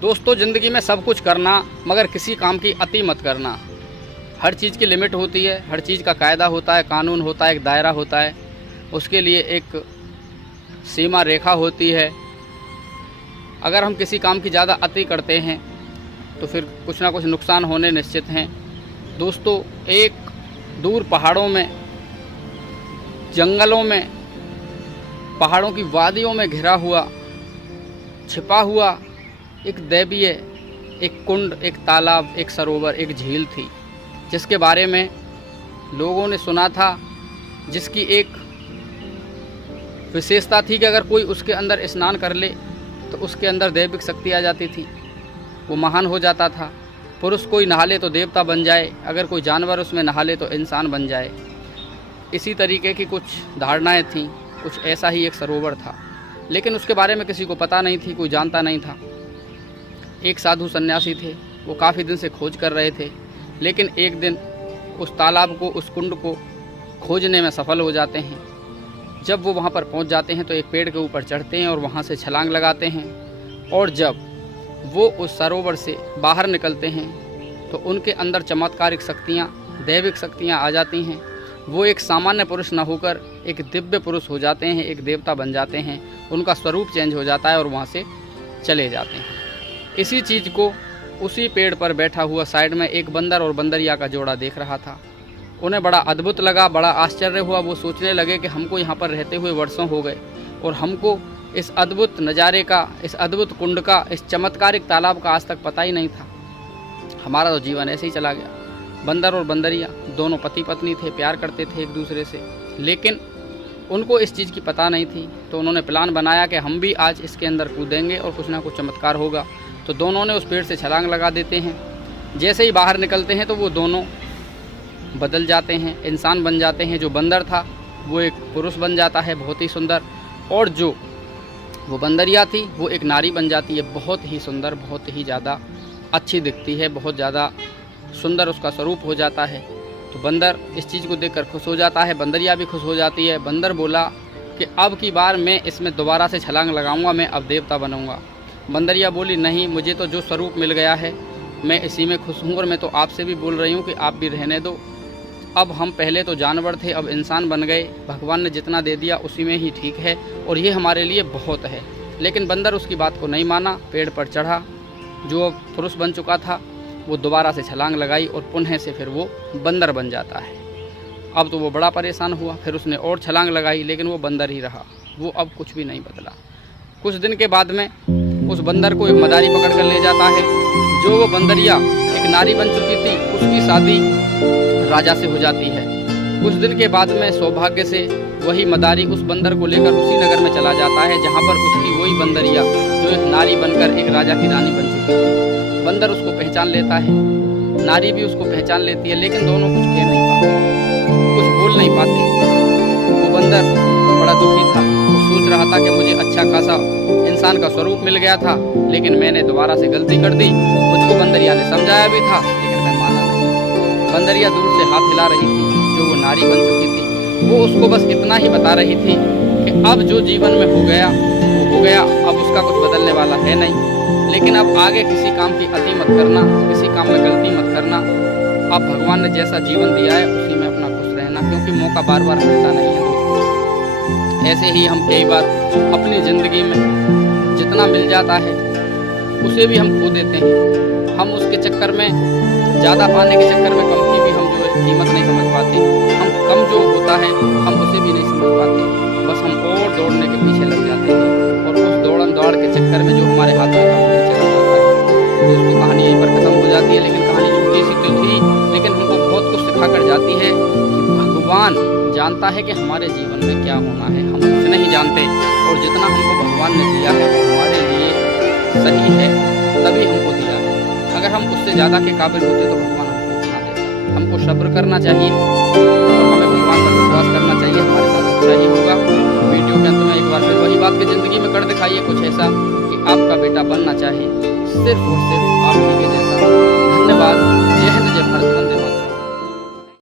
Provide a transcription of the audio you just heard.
दोस्तों, ज़िंदगी में सब कुछ करना मगर किसी काम की अति मत करना। हर चीज़ की लिमिट होती है, हर चीज़ का कायदा होता है, कानून होता है, एक दायरा होता है, उसके लिए एक सीमा रेखा होती है। अगर हम किसी काम की ज़्यादा अति करते हैं तो फिर कुछ ना कुछ नुकसान होने निश्चित हैं। दोस्तों, एक दूर पहाड़ों में, जंगलों में, पहाड़ों की वादियों में घिरा हुआ, छिपा हुआ एक दैवीय, एक कुंड, एक तालाब, एक सरोवर, एक झील थी, जिसके बारे में लोगों ने सुना था, जिसकी एक विशेषता थी कि अगर कोई उसके अंदर स्नान कर ले तो उसके अंदर दैविक शक्ति आ जाती थी, वो महान हो जाता था। पुरुष कोई नहा ले तो देवता बन जाए, अगर कोई जानवर उसमें नहा ले तो इंसान बन जाए। इसी तरीके की कुछ धारणाएं थीं। कुछ ऐसा ही एक सरोवर था, लेकिन उसके बारे में किसी को पता नहीं थी, कोई जानता नहीं था। एक साधु सन्यासी थे, वो काफ़ी दिन से खोज कर रहे थे, लेकिन एक दिन उस तालाब को, उस कुंड को खोजने में सफल हो जाते हैं। जब वो वहाँ पर पहुँच जाते हैं तो एक पेड़ के ऊपर चढ़ते हैं और वहाँ से छलांग लगाते हैं, और जब वो उस सरोवर से बाहर निकलते हैं तो उनके अंदर चमत्कारिक शक्तियाँ, दैविक शक्तियाँ आ जाती हैं। वो एक सामान्य पुरुष न होकर एक दिव्य पुरुष हो जाते हैं, एक देवता बन जाते हैं, उनका स्वरूप चेंज हो जाता है और वहाँ से चले जाते हैं। इसी चीज़ को उसी पेड़ पर बैठा हुआ साइड में एक बंदर और बंदरिया का जोड़ा देख रहा था। उन्हें बड़ा अद्भुत लगा, बड़ा आश्चर्य हुआ। वो सोचने लगे कि हमको यहाँ पर रहते हुए वर्षों हो गए और हमको इस अद्भुत नज़ारे का, इस अद्भुत कुंड का, इस चमत्कारिक तालाब का आज तक पता ही नहीं था। हमारा तो जीवन ऐसे ही चला गया। बंदर और बंदरिया दोनों पति पत्नी थे, प्यार करते थे एक दूसरे से, लेकिन उनको इस चीज़ की पता नहीं थी। तो उन्होंने प्लान बनाया कि हम भी आज इसके अंदर कूदेंगे और कुछ ना कुछ चमत्कार होगा। तो दोनों ने उस पेड़ से छलांग लगा देते हैं। जैसे ही बाहर निकलते हैं तो वो दोनों बदल जाते हैं, इंसान बन जाते हैं। जो बंदर था वो एक पुरुष बन जाता है, बहुत ही सुंदर, और जो वो बंदरिया थी वो एक नारी बन जाती है, बहुत ही सुंदर, बहुत ही ज़्यादा अच्छी दिखती है, बहुत ज़्यादा सुंदर उसका स्वरूप हो जाता है। तो बंदर इस चीज़ को देखकर खुश हो जाता है, बंदरिया भी खुश हो जाती है। बंदर बोला कि अब की बार मैं इसमें दोबारा से छलांग लगाऊंगा, मैं अब देवता बनूंगा। बंदरिया बोली, नहीं, मुझे तो जो स्वरूप मिल गया है मैं इसी में खुश हूँ, और मैं तो आपसे भी बोल रही हूँ कि आप भी रहने दो। अब हम पहले तो जानवर थे, अब इंसान बन गए, भगवान ने जितना दे दिया उसी में ही ठीक है, और ये हमारे लिए बहुत है। लेकिन बंदर उसकी बात को नहीं माना, पेड़ पर चढ़ा। जो पुरुष बन चुका था वो दोबारा से छलांग लगाई और पुनः से फिर वो बंदर बन जाता है। अब तो वो बड़ा परेशान हुआ, फिर उसने और छलांग लगाई, लेकिन वो बंदर ही रहा, वो अब कुछ भी नहीं बदला। कुछ दिन के बाद में उस बंदर को एक मदारी पकड़ कर ले जाता है। जो वो बंदरिया एक नारी बन चुकी थी, उसकी शादी राजा से हो जाती है। कुछ दिन के बाद में सौभाग्य से वही मदारी उस बंदर को लेकर उसी नगर में चला जाता है जहाँ पर उसकी वही बंदरिया, जो एक नारी बनकर एक राजा की रानी बन चुकी थी। बंदर उसको पहचान लेता है, नारी भी उसको पहचान लेती है, लेकिन दोनों कुछ कह नहीं पाते, कुछ बोल नहीं पाते। वो बंदर बड़ा दुखी था, वो सोच रहा था कि मुझे अच्छा खासा इंसान का स्वरूप मिल गया था, लेकिन मैंने दोबारा से गलती कर दी। मुझको बंदरिया ने समझाया भी था, लेकिन मैं माना नहीं। बंदरिया दूर से हाथ हिला रही थी, जो वो नारी बन चुकी थी। वो उसको बस इतना ही बता रही थी कि अब जो जीवन में हो गया वो हो गया, अब उसका कुछ बदलने वाला है नहीं। लेकिन अब आगे किसी काम की अति मत करना, किसी काम में गलती मत करना। अब भगवान ने जैसा जीवन दिया है उसी में अपना खुश रहना, क्योंकि मौका बार बार मिलता नहीं है दोस्तों। ऐसे ही हम कई बार अपनी ज़िंदगी में जितना मिल जाता है उसे भी हम खो देते हैं। हम उसके चक्कर में, ज़्यादा पाने के चक्कर में कम की भी हम जो है कीमत नहीं समझ पाते। हम कम जो होता है हम उसे भी नहीं समझ पाते, बस हम और दौड़ने के पीछे लग जाते हैं, और उस दौड़न दौड़ के चक्कर में जो हमारे हाथ में था वो नीचे लग जाता है। दोस्तों, कहानी यहीं पर ख़त्म हो जाती है, लेकिन कहानी छोटी सी तो थी, लेकिन हमको बहुत कुछ सिखा कर जाती है कि भगवान जानता है कि हमारे जीवन में क्या होना है, हम कुछ नहीं जानते, और जितना हमको भगवान ने दिया है वो हमारे लिए सही है, तभी हमको दिया है। अगर हम उससे ज़्यादा के काबिल होते तो भगवान हमको उठा देता। हमको सब्र करना चाहिए और हमें भगवान पर विश्वास करना चाहिए, हमारे साथ अच्छा ही होगा। वीडियो के अंत में एक बार फिर वही बात की ज़िंदगी में कर दिखाइए कुछ ऐसा कि आपका बेटा बनना चाहे सिर्फ और सिर्फ आप ही के जैसा। धन्यवाद। जय हिंद, जय भारत।